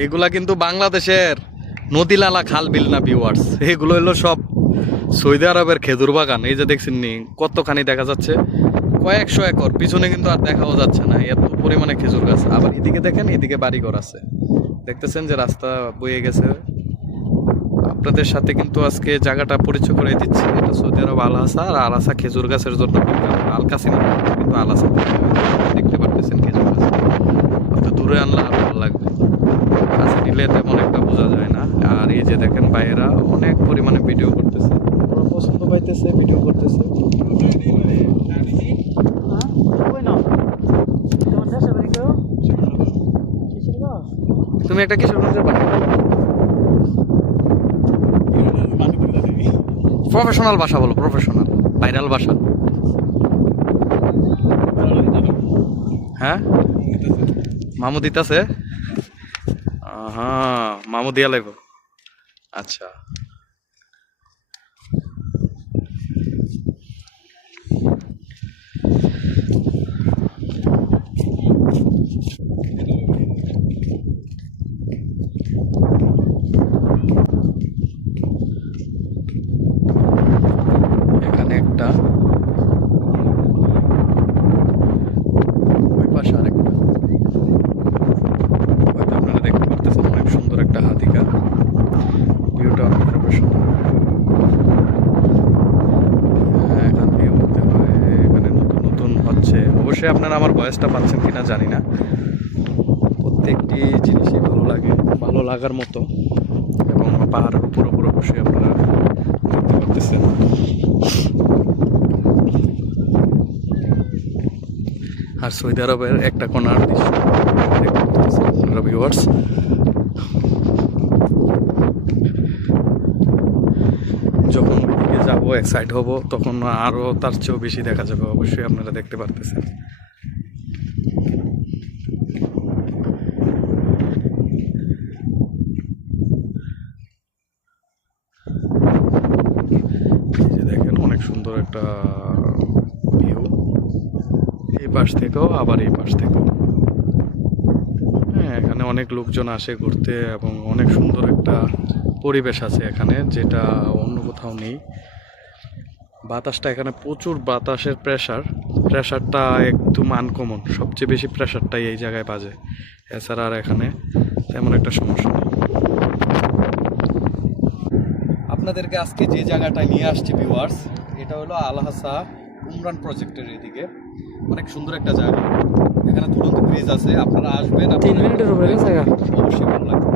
এগুলা কিন্তু বাংলাদেশের নদী নালা খাল বিল না ভিউয়ার্স, এগুলো হলো সব সৌদি আরবের খেজুর বাগান। এই যে দেখছেন নি কতখানি দেখা যাচ্ছে, কয়েকশো একর, পিছনে কিন্তু আর দেখাও যাচ্ছে না, এত পরিমাণে খেজুর গাছ। আবার এদিকে দেখেন, এদিকে বাড়িঘর আছে, দেখতেছেন যে রাস্তা বয়ে গেছে। আপনাদের সাথে কিন্তু আজকে জায়গাটা পরিচয় করে দিচ্ছি। এটা সৌদি আরব আল হাসা, আর আল হাসা খেজুর গাছের জন্য আল কাসিম কিন্তু আল হাসা দেখতে পারতেছেন খেজুর গাছ। হয়তো দূরে আনলে আরো ভালো লাগবে, কাছে নিলে তেমন একটা বোঝা যায় না। আর এই যে দেখেন ভাইয়েরা অনেক পরিমাণে ভিডিও করতেছে, ওরা পছন্দ পাইতেছে, ভিডিও করতেছে। তুমি একটা কিশোরগঞ্জের বাসা, প্রফেশনাল ভাষা বলো, প্রফেশনাল ভাইরাল ভাষা। হ্যাঁ, মামু দিতাছে। হ্যাঁ, মামু দিয়া লাগব। আচ্ছা, এখানে একটা, ওই পাশে আরেকটা, হয়তো আপনারা দেখতে পারতেছেন অনেক সুন্দর একটা হাতিকা। ভিউটা অনেক প্রফেশনাল। এখান দিয়ে উঠতে হয়, এখানে নতুন নতুন হচ্ছে। অবশ্যই আপনারা আমার বয়সটা পাচ্ছেন কিনা জানি না, প্রত্যেকটি জিনিসই ভালো লাগে, ভালো লাগার মতো। এবং পাহাড়ের উপর উপর অবশ্যই আপনারা দেখতে পারতেছেন। আর সৌদি আরবের একটা কোনার দৃশ্য দেখতে পারতেছেন আপনারা ভিউয়ার্স। যখন ওইদিকে যাবো, এক্সাইট হব, তখন আরও তার চেয়েও বেশি দেখা যাবে, অবশ্যই আপনারা দেখতে পারতেছেন। এই যে দেখেন অনেক সুন্দর একটা ভিউ, এই পাশ থেকেও আবার এই পাশ থেকেও। হ্যাঁ, এখানে অনেক লোকজন আসে ঘুরতে, এবং অনেক সুন্দর একটা পরিবেশ আছে এখানে, যেটা অন্য কোথাও নেই। বাতাসটা এখানে প্রচুর, বাতাসের প্রেশারটা একদম আনকমন, সবচেয়ে বেশি প্রেশারটাই এই জায়গায় বাজে। এছাড়া আর এখানে তেমন একটা সমস্যা নেই। আপনাদেরকে আজকে যে জায়গাটা নিয়ে আসছি ভিউয়ার্স, এটা হলো আল হাসা উমরান প্রজেক্টের এদিকে। অনেক সুন্দর একটা জায়গা, এখানে দুরন্ত ব্রিজ আছে, আপনারা আসবেন, 3 মিনিটের উপরে অবশ্যই ভালো লাগবে।